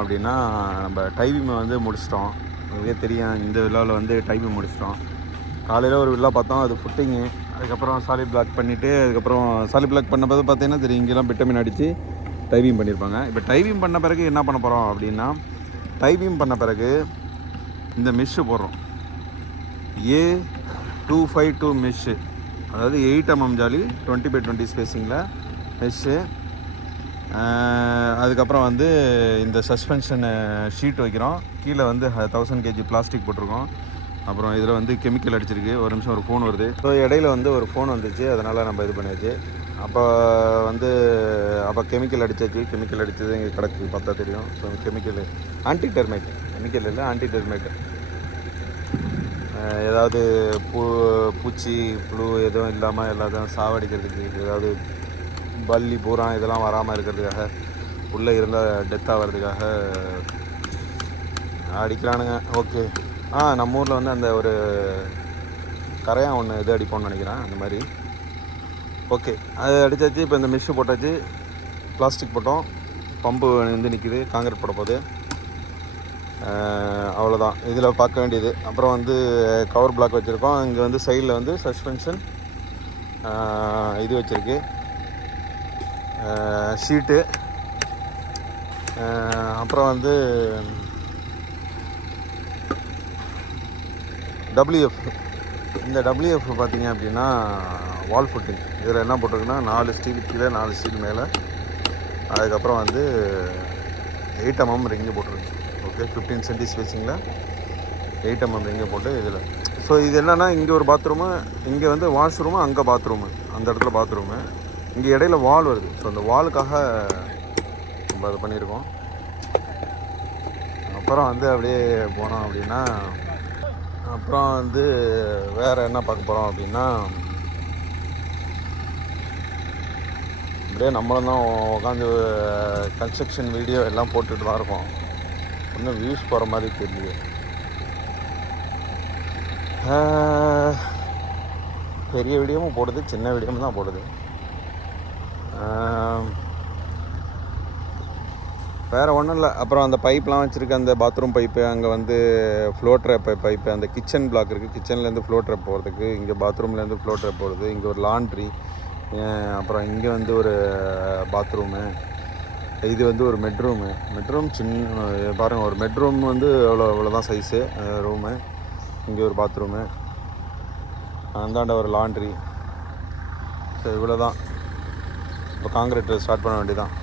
அப்படின்னா நம்ம டைவிங் வந்து முடிச்சிட்டோம். உங்களுக்கே தெரியும் இந்த விழாவில் வந்து டைவிங் முடிச்சிட்டோம். காலையில் ஒரு விழா பார்த்தோம், அது ஃபுட்டிங்கு. அதுக்கப்புறம் சாலிட் பிளாக் பண்ணிவிட்டு அதுக்கப்புறம் சாலிட் பிளாக் பண்ண போது பார்த்தீங்கன்னா தெரியும் இங்கெல்லாம் பிட்டமின் அடித்து டைவிங் பண்ணியிருப்பாங்க. இப்போ டைவிங் பண்ண பிறகு என்ன பண்ண போகிறோம் அப்படின்னா, டைவிங் பண்ண பிறகு இந்த மெஷ்ஷு போடுறோம். A252 மெஷ்ஷு, அதாவது 8 mm ஜாலி 20x20 ஸ்பேஸிங்கில் மெஷ்ஷு. அதுக்கப்புறம் வந்து இந்த சஸ்பென்ஷன் ஷீட் வைக்கிறோம். கீழே வந்து 1000 kg பிளாஸ்டிக் போட்டிருக்கோம். அப்புறம் இதில் வந்து கெமிக்கல் அடிச்சிருக்கு. ஒரு நிமிஷம் ஒரு ஃபோன் வருது. ஸோ இடையில வந்து ஒரு ஃபோன் வந்துச்சு, அதனால் நம்ம இது பண்ணியாச்சு. அப்போ கெமிக்கல் அடித்தாச்சு. கெமிக்கல் அடித்தது இங்கே கிடக்கு பார்த்தா தெரியும். So chemical anti termite, chemical இல்லை ஆன்டி டெர்மைட். ஏதாவது பூச்சி புழு எதுவும் இல்லாமல் எல்லாத்தையும் சாவடிக்கிறதுக்கு, ஏதாவது பல்லி பூரா இதெல்லாம் வராமல் இருக்கிறதுக்காக, உள்ளே இருந்தால் டெத் ஆகிறதுக்காக அடிக்கிறானுங்க. ஓகே. நம்ம ஊரில் வந்து அந்த ஒரு கரையான் ஒன்று இது அடிப்போம்னு நினைக்கிறேன், அந்த மாதிரி. ஓகே, அது அடித்தாச்சு. இப்போ இந்த மெஷ்ஷு போட்டாச்சு, பிளாஸ்டிக் போட்டோம், பம்பு வந்து நிற்கிது, காங்கிரீட் போட போகுது. அவ்வளோதான் இதில் பார்க்க வேண்டியது. அப்புறம் வந்து கவர் பிளாக் வச்சுருக்கோம். இங்கே வந்து சைடில் வந்து சஸ்பென்ஷன் இது வச்சுருக்கு, ஷீட்டு. அப்புறம் வந்து WF. இந்த WF பார்த்திங்க அப்படின்னா வால் ஃபுட்டிங். இதில் என்ன போட்டிருக்குன்னா 4 ஸ்டீல் கீழே, 4 ஸ்டீல் மேலே. அதுக்கப்புறம் வந்து 8 mm ரிங்கு போட்டிருக்கு. ஓகே, 15 cm ஸ்பேஸிங்கில் 8 mm ரிங்கை போட்டு இதில். ஸோ இது என்னென்னா, இங்கே ஒரு பாத்ரூமு, இங்கே வந்து வாஷ்ரூமு, அங்கே பாத்ரூமு, அந்த இடத்துல பாத்ரூமு, இங்கே இடையில வால் வருது. ஸோ அந்த வாலுக்காக நம்ம அதை பண்ணியிருக்கோம். அப்புறம் வந்து அப்படியே போனோம் அப்படின்னா, அப்புறம் வந்து வேறு என்ன பார்க்க போகிறோம் அப்படின்னா, அப்படியே நம்மளும் தான் உட்காந்து கன்ஸ்ட்ரக்ஷன் வீடியோ எல்லாம் போட்டுட்டு தான் இருக்கோம். இன்னும் வியூஸ் போகிற மாதிரி தெரியல. பெரிய வீடியோவும் போடுது, சின்ன வீடியோவும் தான் போடுது. வேறு ஒன்றும் இல்லை. அப்புறம் அந்த பைப்லாம் வச்சுருக்கு, அந்த பாத்ரூம் பைப்பு, அங்கே வந்து ஃப்ளோ ட்ராப் பைப்பு, அந்த கிச்சன் பிளாக் இருக்குது, கிச்சன்லேருந்து ஃப்ளோ ட்ராப் போகிறதுக்கு, இங்கே பாத்ரூம்லேருந்து ஃப்ளோ ட்ராப் போகிறது, இங்கே ஒரு லாண்ட்ரி, அப்புறம் இங்கே வந்து ஒரு பாத்ரூமு, இது வந்து ஒரு மெட்ரூம் சின்ன பாருங்கள். ஒரு மெட்ரூம் வந்து அவ்வளோதான் சைஸு ரூமு. இங்கே ஒரு பாத்ரூமு, அந்தாண்ட ஒரு லாண்ட்ரி. ஸோ இவ்வளோ தான். இப்போ காங்கிரீட் ஸ்டார்ட் பண்ண வேண்டியதான்.